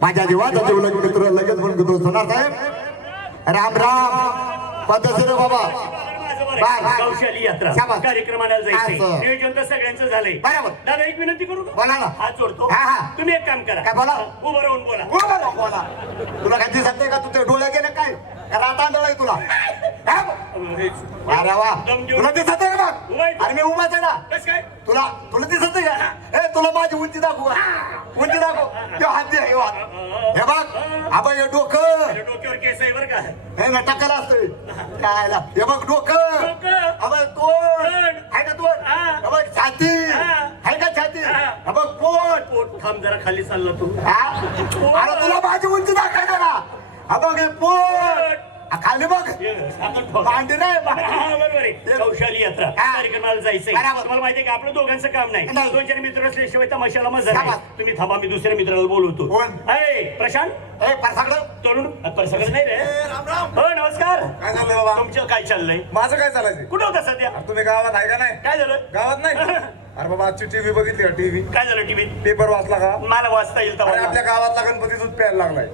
माझ्या जीवाचा जीवलग मित्र लगेच म्हणतो सोनार साहेब राम राम पद्धतशीर बाबा कौशली यात्रा कार्यक्रमाला जायचंय नियोजन तर सगळ्यांचं झालंय बरोबर दादा एक विनंती करू का बोला ना हात जोडतो तुम्ही एक काम करा काय बोला उभं राहून बोला बोला तुला काय दिसत नाही का तू ते डोळे गेले काय रात आंधळ तुला अरे वा तुला दिसत आहे का बघ अरे मी उभाच आहे ना कसं काय तुला तुला दिसत आहे का ए तुला माझी उंची दाखवू उंची दाखव ते हात दे हे बघ आपण हे डोकं डोक्यावर केस आहे बरं का हे ना टक्कल असतोय काय हे बघ डोकं अबे तोंड आहे का तोंड हे बघ छाती आहे का छाती हे बघ पोट पोट थांब जरा खाली चालला तू अरे तुला माझी उंची दाखवायचं ना हा बघ हे पोट खाली बघ मांडी नाही बरोबर आहे कौशाली यात्रा कार्यक्रमाला जायचंय तुम्हाला माहितीये का आपलं दोघांचं काम नाही दोन चार मित्र असल्याशिवाय तमाशाला मजा नाही तुम्ही थांबा मी दुसऱ्या मित्राला बोलवतो प्रशांत परसाकडं तरुण परसाकडं नाही रे राम राम हो नमस्कार काय चाललंय बाबा तुमचं काय चाललंय माझं काय चालायचं कुठं होता सध्या तुम्ही गावात आहे का नाही काय झालं गावात नाही अरे बाबा आजची टीव्ही बघितली का टीव्ही काय झालं टीव्हीत पेपर वाचला का मला वाचता येईल अरे तर आपल्या गावातला गणपती दूध प्यायला लागलाय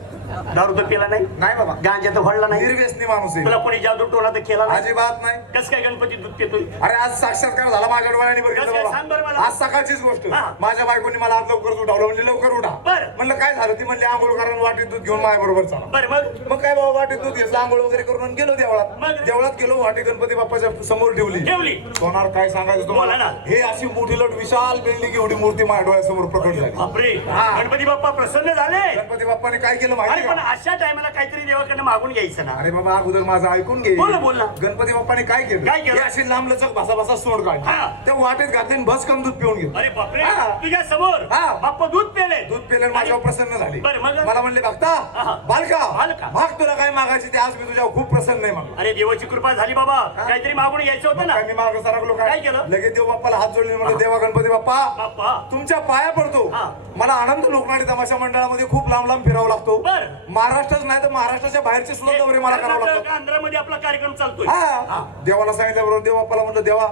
दारू तर केला नाही नाही बाबा गांजा तर भरला नाही निर्व्यसनी माणूस तुला आहे कोणी जादू टोला तर केला नाही अजिबात नाही कस काय गणपती दूध पितोय अरे आज साक्षात्कार झाला माझ्या डोळ्याने कसं काय? सांग बरं बघितलं मला. बाबा आज सकाळचीच गोष्ट हा. माझ्या बायकोनी मला आज लवकर उठावलं म्हणजे लवकर उठा बरं. म्हणलं काय झालं ती म्हणली आंघोळ करून वाटीत दूध घेऊन माझ्या बरोबर चला बरं मग मग काय बाबा वाटीत दूध घेतलं आंघोळ वगैरे करून गेलो मग? देवळात देवळात गेलो वाटी गणपती बाप्पाच्या समोर ठेवली ठेवली सोनार काय सांगायचं बोला तुम्हाला ना. हे अशी मोठी लट विशाल बिल्डिंग एवढी मूर्ती माझ्या डोळ्यासमोर प्रकट झाली बापरे हा. गणपती बाप्पा प्रसन्न झाले गणपती बाप्पाने काय केलं अरे माहिती पण का अशा टायमाला काहीतरी देवाकडनं मागून घ्यायचं ना अरे बाबा अगोदर माझं ऐकून घे बोल ना, बोल ना. गणपती बाप्पाने काय केलं काय केलं? हे अशी लांब लचक भासा भासा सोड हा. काढली त्या वाटेत घातली आणि भस कम दूध पिऊन घेतलं अरे बापरे हा. तुझ्या समोर हा. बाप्पा दूध पेले दूध पिल्यावर माझ्यावर प्रसन्न झाली बरं, मग? मला म्हणले हा. बघता बालका बालका. माग तुला काय मागायची ते आज मी तुझ्यावर खूप प्रसन्न आहे मग अरे देवाची कृपा झाली बाबा काहीतरी मागून घ्यायचं होतं ना मी माग सरकलो काय केलं? लगेच देव बाप्पाला हात जोडले म्हणलं देवा गणपती बाप्पा बाप्पा तुमच्या पाया पडतो हा. मला आनंद लोकनाट्य तमाशा मंडळामध्ये खूप लांब लांब फिरावं लागतो बरं. महाराष्ट्रच नाही तर महाराष्ट्राच्या बाहेरचे सुद्धा दौरे मला करावं लागतात कर्नाटक, आंध्रामध्ये आपला कार्यक्रम चालतोय हा देवाला सांगितलं बरोबर देव बाप्पाला म्हणलं देवा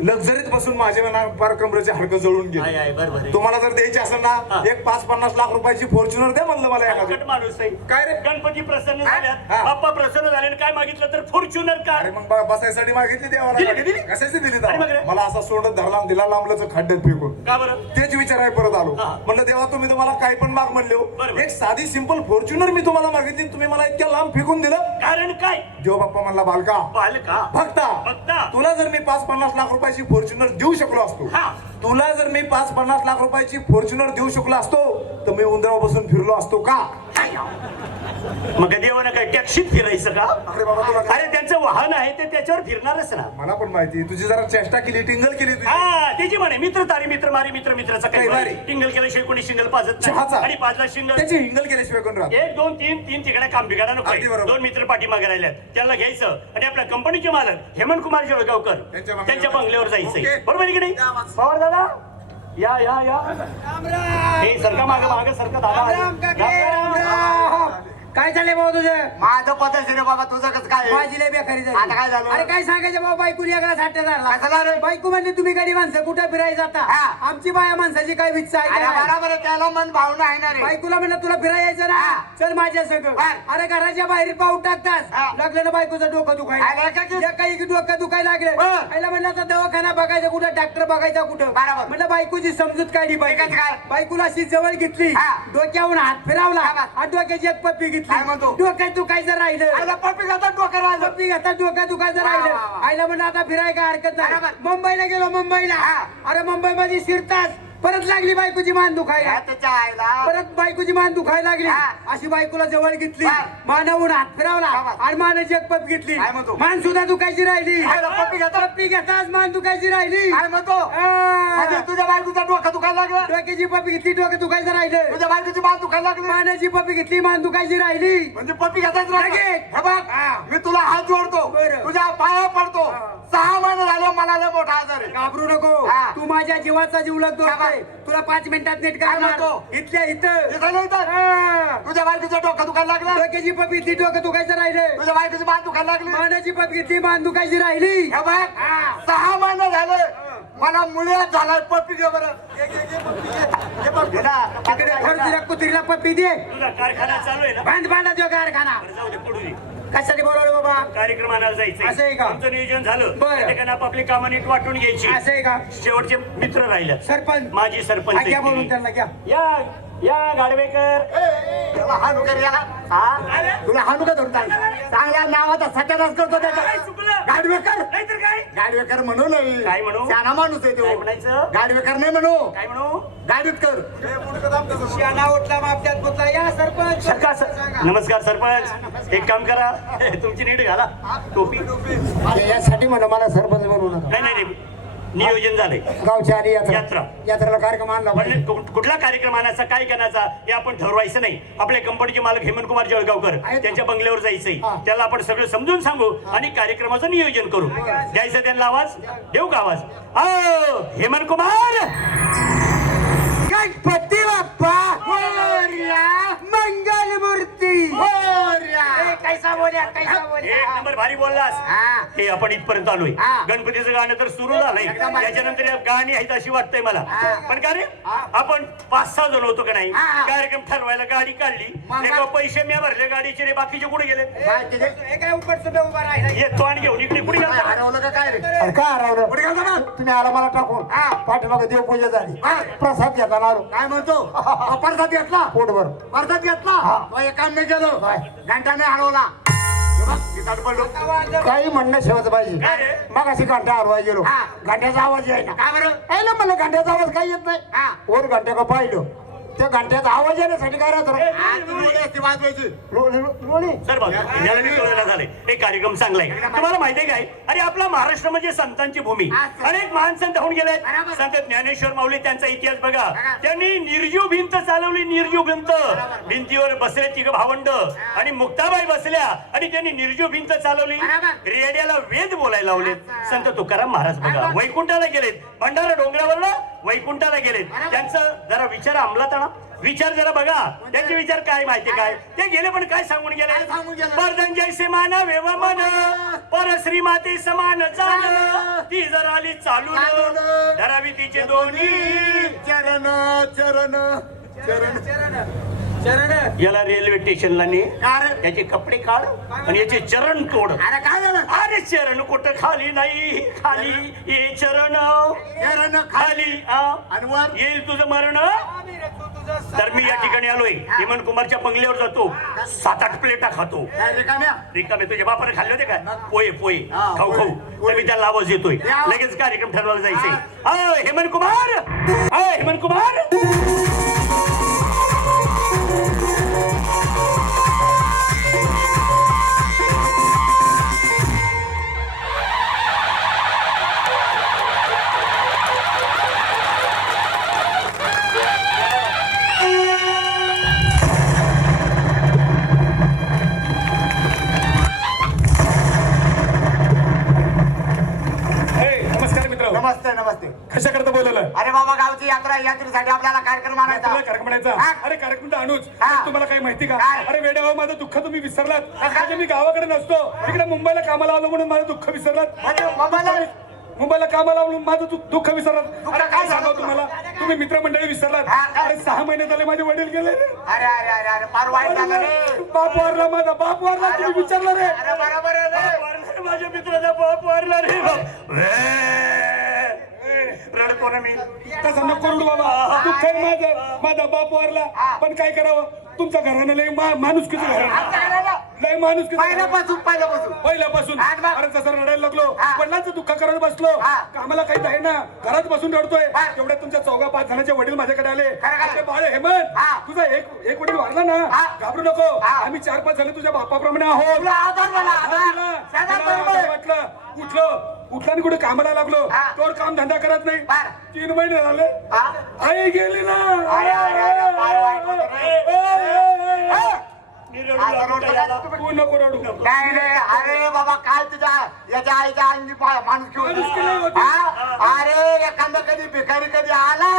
लक्झरीत बसून माझे ना फार कमरेचे हाडकं जळून गेले आहे बरोबर आहे. तुम्हाला जर द्यायची असेल हा. ना एक 5-50 लाख रुपयाची फॉर्च्युनर द्या म्हणलं मला एखादी हलकट माणूस आहे काय रे गणपती प्रसन्न हा. झाल्यात बाप्पा प्रसन्न झाले काय मागितलं तर फॉर्च्युनर कार अरे मग बसायसाठी मागितली देवाला दिली? कशाची दिली आणि मग रे? मला असा सोडत धरला दिला लांबलंच खड्ड्यात फेकून का बरं तेच विचार आहे परत आलो हा. म्हणलं देवा तुम्ही तुम्हाला काय पण माग म्हणले हो. बरोबर. एक साधी सिंपल फॉर्च्युनर मी तुम्हाला मागितली तुम्ही मला इतक्या लांब फेकून दिलं कारण काय देव बाप्पा म्हणला बालका बालका भक्ता भक्ता. तुला जर मी 5-50 लाख रुपयाची फॉर्च्युनर देऊ शकलो असतो हा. तुला जर मी 5-50 लाख रुपयाची फॉर्च्युनर देऊ शकलो असतो तर मी उंदरावर बसून फिरलो असतो का मग देवानं काय टॅक्सीत फिरायचं का अरे बाबा तुला काय- अरे त्यांचं वाहन आहे ते त्याच्यावर फिरणारच ना मला पण माहिती तुझी जरा चेष्टा केली टिंगल केली तुझी हा त्याची म्हणे मित्र तारी मित्र मारी मित्र मित्राचा काही काही वारी. वारी. टिंगल केल्याशिवाय कोणी शिंगल पाजत चहाचा. नाही आणि पाजला शिंगल त्याची हिंगल केल्याशिवाय कोण राहत 1 2 3 3 तिकडे काम बिघाडा नको अगदी बरोबर. 2 मित्र पाठीमागे राहिल्यात त्याला घ्यायचं आणि आपल्या कंपनीचे मालक हेमंत कुमार जळगावकर त्यांच्या बंगल्यावर जायचंय ओके. बरोबर आहे की नाही पवार दादा या या या हे सरका माग माग सरका दादा काय चाललंय भाऊ तुझं माझं पद्धतशीर बाबा तुझं कसं काय माझी लय बेकारी झाली. आता काय झालं? अरे काय सांगायचं भाऊ बायको एका साठ्या काय झालं झाला रे? बायको म्हणली तुम्ही गाडी माणसं कुठे फिरायला जाता हा. आमची बाया माणसाची काय विच्छ आहे अरे का नाही? बरोबर आहे, त्याला मन भावना आहे ना रे बायकोला म्हणलं तुला फिरायला यायचं ना हा. चल माझ्या सगळं बर. अरे घराच्या बाहेर पाऊल हा. टाकतास लागलं ना बायकोचं डोकं अरे दुखायला काय की? काही डोकं दुखायला लागलं बर. आईला म्हणलं आता दवाखाना बघायचा कुठं डॉक्टर बघायचा कुठं बरोबर. म्हणलं बायकोची समजूत काढली पाहिजे ठीक आहे, काय? बायकोला अशी जवळ घेतली हा. डोक्यावरून हात फिरावला काय बात? आणि डोक्याची एक पप्पी घेतली काय म्हणतो? डोक्यात दुखायचं राहिलं अरे पप्पी घातात डोकं राहिलं पप्पी घेता डोक्यात दुखायचं वा, राहिलं वा, वा. आईला म्हणलं आता फिराय काय हरकत नाही बरोबर. मुंबईला गेलो मुंबईला हा. अरे मुंबई मध्ये शिरताच परत लागली बायकोची मान दुखायला त्याच्या आईला परत बायकोची मान दुखायला लागली हा. अशी बायकोला जवळ घेतली वा. मानावून हात फिरवला वा, वा. आणि मानाची एक पप घेतली काय म्हणतो? मान सुद्धा दुखायची राहिली काय रे, पप्पी घेतो? पप्पी घेताच मान दुखायची राहिली काय म्हणतो म्हणजे आ. तुझ्या बायकोचा डोकं दुखायला लागलं डोक्याची पप्पी घेतली डोकं दुखायचं राहिलं तुझ्या बायकोची मान दुखायला लागली मानाची पप्पी घेतली मान दुखायची राहिली म्हणजे पप्पी घेताच राहिलं. लगेच. हे बघ हा. मी तुला हात जोडतो बरं. तुझ्या पाया पडतो हा. 6 महिने झाले मला लय मोठा आजार आहे घाबरू नको हा. तू माझ्या जीवाचा जीव लागतो काय? तुला 5 मिनिटात नीट काय करणार म्हणतो? इथल्या इथं इथं नाही तर. हा. तुझ्या बायकोचं डोकं दुखायला लागलं डोक्याची पप घेतली डोकं दुखायचं राहिलं तुझ्या बायकोची मान दुखायला लागली मानाची पप घेतली मान दुखायची राहिली हे बघ हा. 6 महिने झाले मला मुळ्यात झालाय पप्पी दे बरं घे पप्पी ना तिकडे खरं कुत्रीला पप्पी दे. तुझा कारखाना चालू आहे ना बांधा तो कारखाना. बरं, जाऊ दे पडू दे. कशासाठी बोलवलं बाबा? कार्यक्रम आणायला असं आहे जायचंय का? आमचं नियोजन झालं बरं. प्रत्येकानं आपापली कामं नीट वाटून घ्यायची असं आहे का? शेवटचे मित्र राहिले सरपंच माझी सरपंच हा, घ्या बोलून आहेत त्यांना घ्या. ते. या गाडवेकर त्याला हाणू कर याला हा तुला हाणू का धरून चांगल्या नावाचा सत्यानाश करतो काय त्याचा चुकलं गाडवेकर नाहीतर काय गाडवेकर म्हणू नाही काय म्हणू? शाना माणूस आहे काय तो म्हणायचं गाडवेकर नाही म्हणू काय म्हणू गाडीत कर शियाना उठला मापट्यात पुतला. या सरपंच. सांगा. नमस्कार सरपंच एक काम करा तुमची नीट घाला टोपी यासाठी म्हणू मला सरपंच बनवू नका नाही नियोजन झालंय गावची आली यात्रा. यात्रेला कार्यक्रम आणला पाहिजे पण कुठला कार्यक्रम आणायचा काय करायचा हे आपण ठरवायचं नाही आपल्या कंपनीचे मालक हेमंत कुमार जळगावकर आहेत. त्यांच्या बंगल्यावर जायचंय हा. त्याला आपण सगळं समजून सांगू आणि कार्यक्रमाचं नियोजन करू द्यायचं त्यांना आवाज देऊ का आवाज हेमंत कुमार गणपती बाप्पा मंगल मूर्ती. कैसा बोल्या कैसा एक बोल्या. नंबर भारी बोललास हा. हे आपण इथपर्यंत आलोय हा. गणपतीचं गाणं तर सुरू झालंय त्याच्यानंतर या गाणी आहेत अशी वाटतंय मला पण का रे आपण 5-6 जण होतो का नाही हा. कार्यक्रम ठरवायला गाडी काढली मग? नाही का पैसे मी भरले गाडीचे रे बाकीचे कुठे गेले हे काय उपटचं उभा राहिला. येतो आणि घेऊन इकडे कुठे काय गेला हरवलं का काय रे अरे काय हरवलं? कुठे गेलता ना तुम्ही आला मला टाकून. पाठीमागे देवपूजा झाली. प्रसाद घेता ना. काय म्हणतो परसाद घेतला पोटभर. परसाद घेतला तो एक काम नाही केलं घंटाने हरवला हे बघ, मी ताट पडलो काही म्हणणं शेवच पाहिजे. काय रे? मग अशी घंटा हरवाय गेलो. हा. घंट्याचा आवाज यायला. का बरं ऐकलं मला घंट्याचा आवाज काही येत नाही. हा. वर घंट्या का पाहिलं त्या घंट्याचा आवाज येण्यासाठी काय राहतो रे? आज तुम्ही उद्या ती वाजवायची रोणी. सर बघ याला मी कळलं झालंय हे कार्यक्रम चांगला आहे तुम्हाला माहिती आहे काय अरे आपला महाराष्ट्र म्हणजे संतांची भूमी अनेक महान संत होऊन गेले संत ज्ञानेश्वर माऊली त्यांचा इतिहास बघा त्यांनी निर्जीव भिंत चालवली निर्जीव भिंत भिंतीवर बसले तिघ भावंड आणि मुक्ताबाई बसल्या आणि त्यांनी निर्जीव भिंत चालवली रेड्याला वेद बोलायला लावले संत तुकाराम महाराज बघा वैकुंठाला गेलेत भंडारा डोंगरावर वैकुंठाला गेलेत त्यांचं जरा विचार अंमलात आणा विचार जरा बघा त्यांचे विचार काय माहिती काय ते गेले पण काय सांगून गेले वर्धन जैसे मानवे मन पर श्री माते समान जाण ती जर आली चालू धरावी तिचे दोन्ही चरण चरण चरण याला रेल्वे स्टेशनला ने का रे? याचे कपडे काढ आणि याचे चरण तोड अरे काय झालं अरे चरण कुठं खाली नाही खाली ये चरण चरण खाली आणि वर येईल तुझं मरण तर मी या ठिकाणी आलोय हेमंत कुमारच्या बंगल्यावर जातो 7-8 प्लेटा खातो काय रिकाम्या रिकामे तुझ्या बापाने खाल्ले होते का पोहे पोहे हा, खाऊ पोहे. खाऊ तर मी त्याला आवाज येतोय लगेच कार्यक्रम ठरवायला जायचंय हेमंत कुमार हेमंत कुमार नमस्कार मित्र नमस्ते नमस्ते कशा करता बोलवलं अरे बाबा गावची यात्रा यात्रेसाठी आपल्याला कार्यक्रम आणायचा कार्यक्रम म्हणायचा हा. अरे कार्यक्रम तर आणूच हा. पण तुम्हाला काही माहिती का काय? अरे वेड्या भाऊ माझं दुःख तुम्ही विसरलात काय? म्हणजे मी गावाकडे नसतो इकडे मुंबईला कामाला आलो म्हणून माझं दुःख विसरलात म्हणजे मुंबईला कामाला म्हणून माझं दुःख विसरलात दुःख अरे काय काय झालं सांगाव तुम्हाला तुम्ही मित्रमंडळी विसरलात हा, काय? अरे 6 महिने झाले माझे वडील गेले रे अरे अरे अरे अरे फार वाईट झालं रे बाप वारला माझा बाप वारला तुम्ही विचारलं रे अरे बरोबर आहे रे वारला रे, माझ्या मित्राचा बाप वारला रे रडतो ना मी तसं नको रडू बाबा दुःख आहे माझं माझा बाप वारला पण काय करावं तुमच्या घरानं लय माणुसकीचं घराणं आमच्या घराला लय माणुसकीचं घराणं. पहिल्यापासून पहिल्यापासून आणि मग? अरे तसं रडायला लागलो हा. वडिलांचं दुःख करत बसलो हा. कामाला काही आहे ना घरात बसून रडतोय हा. तेवढ्यात तुमच्या 4-5 जणांचे वडील माझ्याकडे आले खरं काय? आपले बाळ हेमंत हा. तुझा एक वडील वारला ना हा. घाबरू नको हा. आम्ही 4-5 जण तुझ्या बापाप्रमाणे आहोत तुला आधार मला आधार तुला सगळ्यात तुला बरोबर आहे. वाटलं उठलं आणि कुठे कामाला लागलो हा. तोवर काम धंदा करत नाही बर. 3 महिने झाले हा? आई गेली ना अरे, अरे, अरे, फार वाईट होतं रे. मी रडू लागलो त्याला. तू नको रडू नाही रे अरे बाबा काय तुझ्या याच्या आईच्या अंगी माणूस माणुसकी नाही होती. अरे एखादा कधी भिकारी कधी आला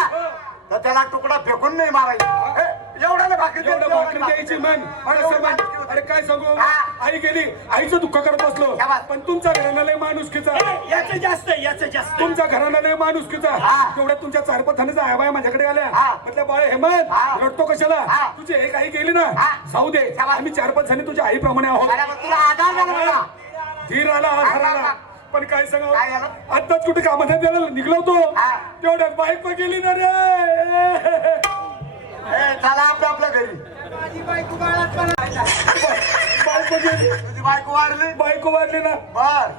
तर त्याला तुकडा फेकून नाही मारायचा एवढा भाकरी एवढं भाकरी द्यायची मन एवढी माणुसकी होती. अरे काय सांगू हा. आई गेली आईचं दुःख करत बसलो शाबास. पण तुमच्या घराला लय माणुसकीचा याचं जास्त तुमच्या घराला लय माणुसकीचा हा. तेवढ्या तुमच्या चारपथाने आया माझ्याकडे आल्या हा. म्हटलं बाळ हेमंत हा. रडतो कशाला हा. तुझी एक आई गेली ना हा. जाऊ दे शाबास. आम्ही 4-5 जणी तुझ्या आईप्रमाणे आहोत अरे मग तुला आधार झाला मला. धीर आला आधार आला पण काय सांगावं काय झालं? आत्ताच कुठे कामात द्यायला निघलो होतो हा. तेवढ्यात बायको गेली ना रे ए, चला आपल्या घरी. माझी बायको बाळात पण बायको गेली तुझी बायको वारली बायको वाढली ना बर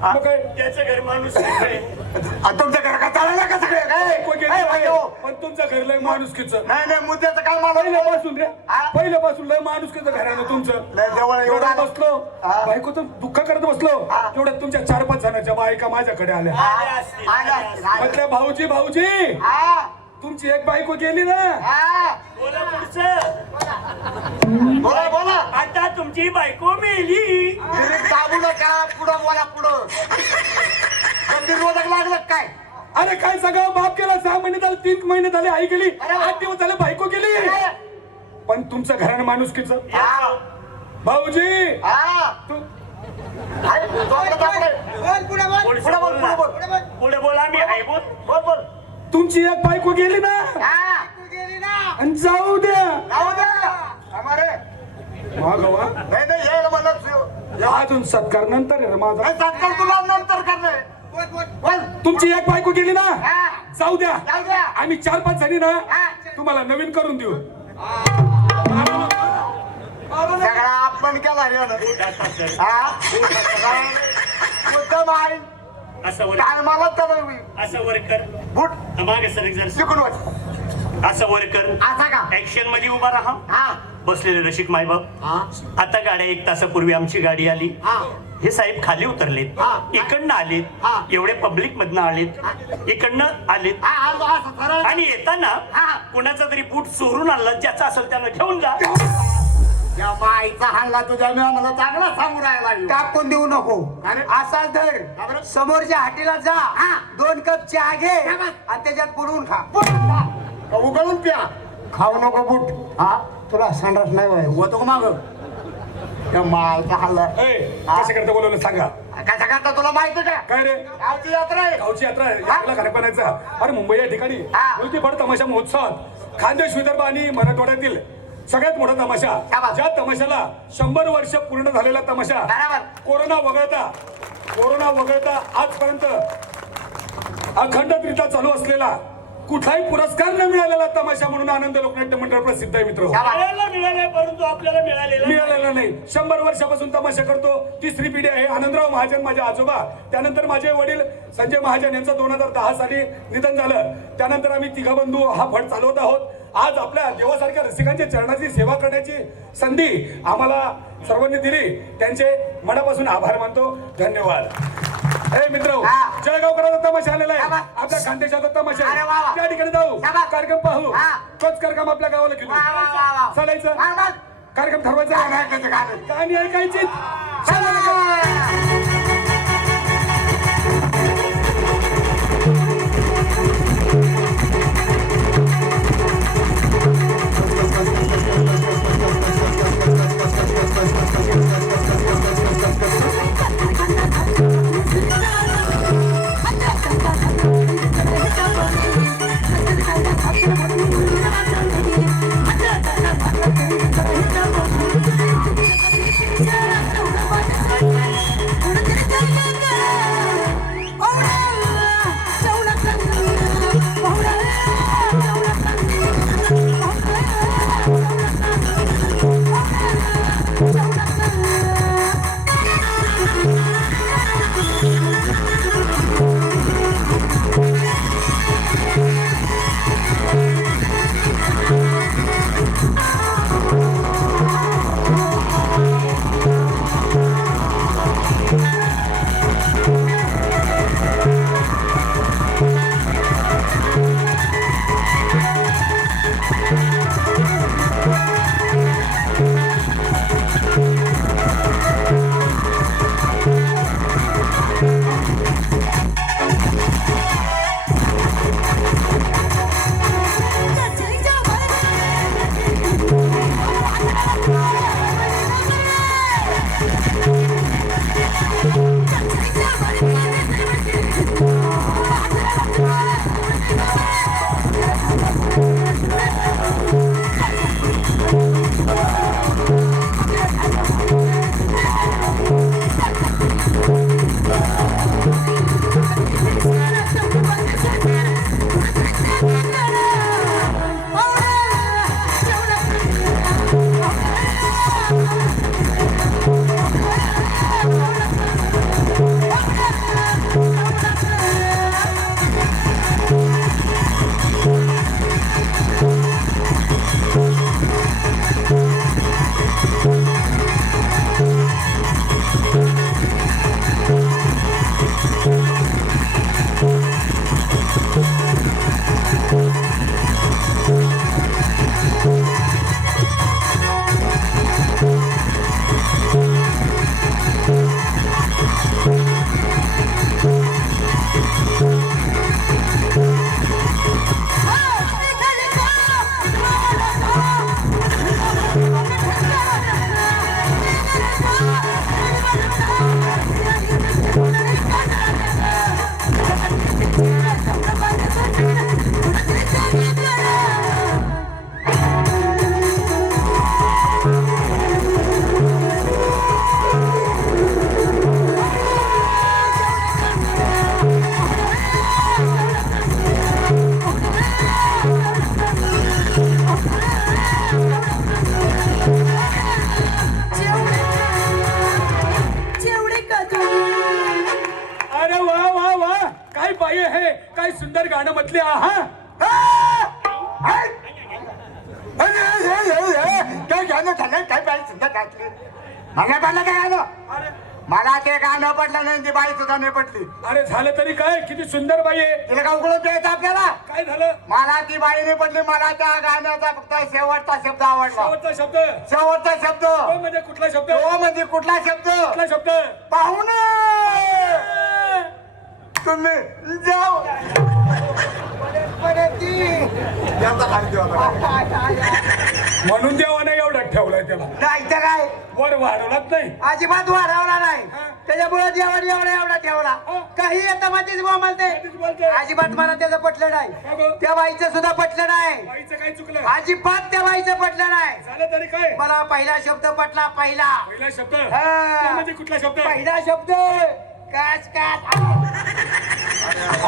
मग काय त्याचं घर माणूस आहे. आणि तुमच्या घरा का चालला का सगळे बायको गेली ए, आहे. भाऊ. पण तुमचं घर लय माणुसकीचं नाही नाही मुद्द्याचं काय मला पहिल्यापासून रे हा. पहिल्यापासून लय माणुसकीचं घरानं तुमचं लय जवळ एवढं एवढं आलं. बसलो हा. बायकोचं दुःख करत बसलो हा. तेवढ्यात तुमच्या 4-5 जणांच्या बायका माझ्याकडे आल्या आले असतील, आले आले असतील. असतील. म्हटलं भाऊजी भाऊजी हा, तुमची एक बायको गेली ना हा. बोला पुढचं. बोला बोला आता तुमची बायको मेली. गिरीत दाबू नका पुढं बोला पुढं गंभीर लागलं काय अरे काय सगळं बाप गेला 6 महिने झाले 3 महिने झाले आई गेली अरे. 8 दिवस झाले बायको गेली पण तुमचं घरानं माणुसकीचं हा, भाऊजी हा. तू अरे, जोरात दाबले. बोल पुढे बोल पुढे पुढे बोल, पुढे बोल. पुढे बोल पुढे बोला मी आहे बोल. बोल बोल तुमची एक बायको गेली ना हा, तू गेली ना आणि जाऊ द्या जाऊ द्या. आम्हारे. मागवा नाही नाही यायला म्हणलं अजून सत्कार नंतर आहे रे माझा नाही, सत्कार तुला नंतर करणे बोल बोल बोल तुमची एक बायको गेली ना हा, जाऊ द्या जाऊ द्या. आम्ही 4-5 जणी ना हा. तुम्हाला नवीन करून देऊ सगळा आपण केला रे यानं. हा मुद्दाम आहे असं वर काय मला तर असं वर कर. बुट मागे सर जर शिकून वाच असं वर कर. असा का ऍक्शन मध्ये उभा राहा. हा बसलेले रसिक मायबाप. हा आता गाड्या 1 तासापूर्वी आमची गाडी आली. हा हे साहेब खाली उतरलेत. हा. इकडनं आलेत. हा. एवढे पब्लिक मधनं आलेत. इकडनं आलेत हा, हा, असं सरळ. आणि येताना हा. कुणाचा तरी बूट चोरून आणला ज्याचा असेल त्यानं घेऊन जा. या माईचा हल्ला तुझ्या मी आम्हाला चांगला सांगू राहिला ह्यो. टाकून देऊ नको अरे. असाच धर का बरं? समोरच्या हाटीला जा हा. 2 कप चहा घे बरं. आणि त्याच्यात बुडवून खा का उगळून प्या खाऊ नको बुट हा तुला संडास नाही व्हाय होतो का माग त्या माईचा हल्ला कसं करता बोलवलं सांगा कसा करता तुला माहिती का काय रे गावची यात्रा आहे गावची यात्रा आहे यात्रेला खारेपणाचा अरे मुंबई या ठिकाणी हा. मुलतीफड तमाशा महोत्सवात खानदेश विदर्भ आणि मराठवाड्यातील सगळ्यात मोठा तमाशा शाबास. ज्या तमाशाला 100 वर्ष पूर्ण झालेला तमाशा बरोबर कोरोना वगळता आजपर्यंत अखंडितरित्या चालू असलेला कुठलाही पुरस्कार न मिळालेला तमाशा म्हणून आनंद लोकनाट्य मंडळ प्रसिद्ध आहे मित्र मिळाले परंतु आपल्याला मिळालेला मिळालेला नाही 100 वर्षापासून तमाशा करतो 3री पिढी आहे. आनंदराव महाजन माझे आजोबा त्यानंतर माझे वडील संजय महाजन यांचं 2010 साली निधन झालं. त्यानंतर आम्ही तिघा बंधू हा फड चालवत आहोत. आज आपल्या देवासारख्या रसिकांच्या चरणाची सेवा करण्याची संधी आम्हाला सर्वांनी दिली त्यांचे मनापासून आभार मानतो. धन्यवाद. ए मित्र हा. जळगावकरांचा तमाशा आलेला आहे शाबास. आपल्या खानदेशाचा तमाशा अरे वा वा. आहे त्या ठिकाणी जाऊ शाबास. कार्यक्रम पाहू हा. तोच कार्यक्रम आपल्या गावाला घेऊन वा, वा, वा, वा. चालायचं हा, मग. कार्यक्रम ठरवायचा गाणं ऐकायचं, गाणं. गाणी ऐकायची चला. Yeah. काय बाई आहे, काय सुंदर गाणं म्हटले आहा. काय गाणं झालं काय बाई सुद्धा घातली मला पडलं काय गाणं अरे मला ते गाणं पडलं नाही ती बाई सुद्धा नाही पडली अरे झालं तरी काय, किती सुंदर बाई आहे. तिला का उघडून द्यायचं आपल्याला काय झालं? मला ती बाई नाही पडली मला त्या गाण्याचा फक्त शेवटचा शब्द आवडला शेवटचा शब्द. शेवटचा शब्द तो म्हणजे कुठला शब्द? तो म्हणजे कुठला शब्द कुठला शब्द? पाहुणे तुम्ही जाऊ याचा खाली देवा म्हणून देवाने एवढा ठेवलाय त्याला, नाही तर काय वर वाढवलाच नाही. अजिबात वाढवला नाही हा. त्याच्यामुळे देवाने एवढा ठेवला हा. काही येतं माझीच बोलते कधीच बोलते. अजिबात मला त्याचं पटलं नाही का गं? त्या बाईचं सुद्धा पटलं नाही बाईचं काय चुकलं? अजिबात त्या बाईचं पटलं नाही झालं तरी काय? मला पहिला शब्द पटला पहिला पहिला शब्द. हा. तो म्हणजे कुठला शब्द? पहिला शब्द काच काच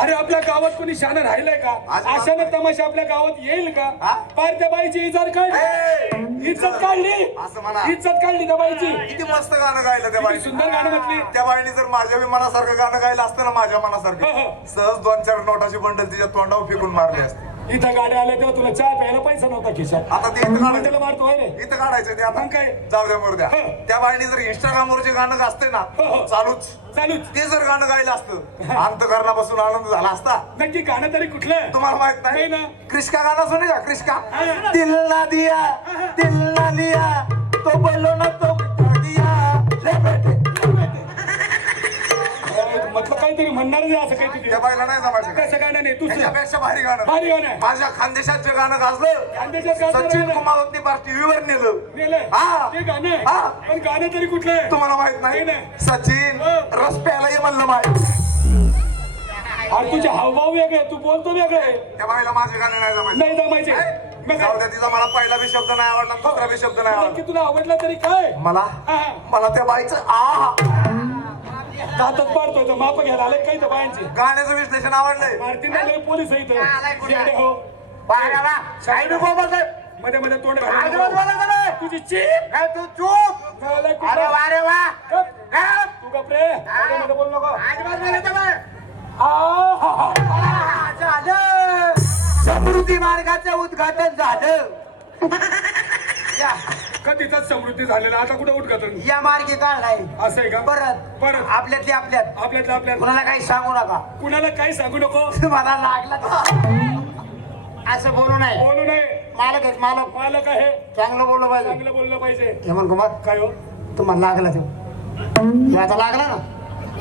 अरे आपल्या गावात कोणी शान राहिलंय का? अशानं तमाशा आपल्या गावात येईल का? हा? पार त्या बाईची इज्जत काढली, इज्जत काढली, असं म्हणा. इज्जत काढली त्या बाईची. किती मस्त गाणं गायलं त्या किती बाईने. सुंदर गाणं म्हटली. त्या बाईने जर माझ्या बी मनासारखं गाणं गायलं असतं ना माझ्या हो, मनासारखं हो. सहज 2-4 नोटाची बंडल तिच्या तोंडावर फेकून मारली असते. इथं गाड्या आल्या तेव्हा तुला चहा प्यायला पैसा नव्हता खिशात. आता ते इथं त्याला काढायचं मारतोय रे. इथं काढायचं ते आता मग काय? जाऊ द्या मरू द्या. हो. त्या बाईने जर इंस्टाग्रामवर जे गाणं गाजते ना हो, हो. चालूच चालूच. ते जर गाणं गायलं असतं अंतकरणापासून आनंद झाला असता. नक्की गाणं तरी कुठलं? तुम्हाला माहित नाही नाही ना. क्रिस्का गाणं सुने का क्रिस्का हा. दिल ना दिया दिल ना लिया तो बोलो ना तो कर दिया ले बेटे म्हटलं काहीतरी म्हणणार नाही असं काही त्या बाईला नाही जमायचं कसं गाणं नाही दुसरं त्याच्यापेक्षा भारी गाणं भारी गाणं आहे. माझ्या खानदेशात जे गाणं गाजलं खानदेशात गाजलं सचिन गाणं. कुमावतनी पार टीव्हीवर नेलं नेलंय. हा. ते गाणं आहे. हा. पण गाणं तरी कुठलं आहे? तुम्हाला माहित नाही नाही. सचिन हो. रस प्यायला ये म्हणलं माहित अरे तुझे हावभाव वेगळे, तू बोलतो वेगळे. त्या बाईला माझे गाणे नाही जमायचे नाही जमायचे. मग जाऊ द्या तिचा मला पहिला बी शब्द नाही आवडला दुसरा बी शब्द नाही नक्की आवडला तुला आवडला तरी काय? मला हा. मला त्या बाईचं आहा दातात पाडतोय तर माप घ्यायला आले काही तर बायांची. गाण्याचं विश्लेषण आवडलंय मारतीन ना लय पोलीस आहे इथं. आलाय कुठं? शेडे हो. बाहेर वा साईड उभं बस मध्ये मध्ये तोंड आजूबाजू घालून. बोलायचं नाही. तुझी चीप काय तू चूप झालंय कुठं? अरे वा रे वा गप. गप. तू गप रे. मध्ये मध्ये बोलू नको. आजूबाजू बोलायचं नाही. आहा. झालं समृद्धी मार्गाचं उद्घाटन झालं या कधीच समृद्धी झालेला आता कुठं उठगातून या मार्गे काढलाय असं आहे का? परत परत आपल्यातली आपल्यात आपल्यातलं आपल्यात कुणाला काही सांगू नका कुणाला काही सांगू नको. मला लागला असं बोलू नाही बोलू नये. मालक आहेत मालक मालक आहे, चांगलं बोललं पाहिजे चांगलं बोललं पाहिजे. हेमंत कुमार काय हो? तुम्हाला लागला तो आता लागला ना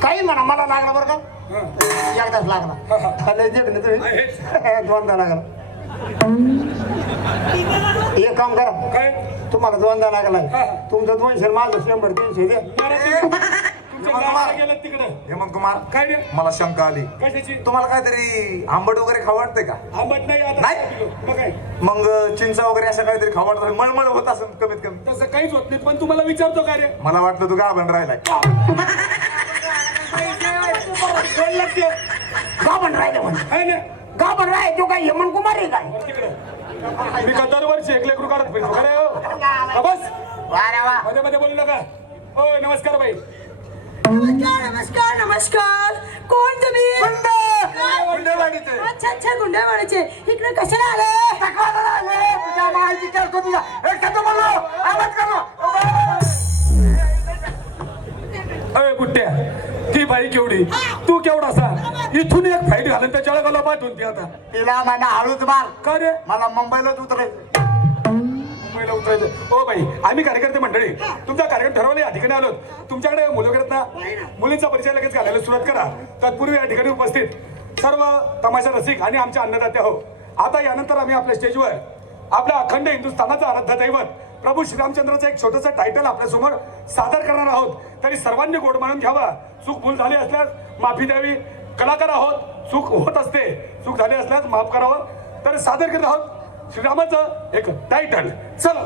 काही म्हणा मला लागला बरं का हा. एकदाच लागला लय जग ना तुम्ही आहेच. दोनदा लागला एक काम करा काय? तुम्हाला दोनदा लागला हा. तुमचं 200 माझं 100-300 दे तुमच्या गावाला गेलं तिकडे. हेमंत कुमार काय रे? मला शंका आली कशाची? तुम्हाला काहीतरी आंबट वगैरे खाऊ वाटतंय का आंबट नाही आता. नाही? मग काय? मग चिंच वगैरे असं काहीतरी खाऊ वाटत मळमळ होत असेल कमीत कमी तसं काहीच होत नाही पण तुम्हाला विचारतो काय रे? मला वाटलं तू गाभण राहिलाय बोलला ते. गाभण राहिलं म्हणे है ना? गाभण राय तो काय हेमंत कुमार आहे काय तिकडे मी का दरवर्षी 1 लेकरू काढत फिरतो का रे हो? हा, बस वा रे वा मध्ये मध्ये बोलू नका. हो नमस्कार बाई. नमस्कार नमस्कार नमस्कार. कोण तुम्ही? गुंडेवाडीचे. अच्छा अच्छा गुंडेवाडीचे. इकडे कशाला आले? तक्रार आले. तुझ्या माहिती करतो तुझ्या एक शब्द बोललो आवाज करो अरे बुट्ट्या ती बाई केवढी तू केवढासा इथून एक फाईट घालून त्या जळगावला पाठवून ती आता. तिला म्हणा हळूच मार का रे? मला मुंबईलाच उतरायचं मुंबईला उतरायचं. ओ बाई आम्ही कार्यकर्ते मंडळी तुमचा कार्यक्रम ठरवले या ठिकाणी आलो. तुमच्याकडे मुलं वगैरे ना मुलींचा परिचय लगेच घालायला सुरुवात करा. तत्पूर्वी या ठिकाणी उपस्थित सर्व तमाशा रसिक आणि आमच्या अन्नदाते हो. आता यानंतर आम्ही आपल्या स्टेजवर आपल्या अखंड हिंदुस्थानाचं आराध्य दैवत प्रभू श्रीरामचंद्राचं एक छोटंसं टायटल आपल्यासमोर सादर करणार आहोत. तरी सर्वांनी गोड मानून घ्यावा. चूक भूल झाली असल्यास माफी द्यावी. कलाकार आहोत चूक होत असते. चूक झाली असल्यास माफ करावं. तर सादर करीत आहोत श्रीरामाचं एक टायटल. चला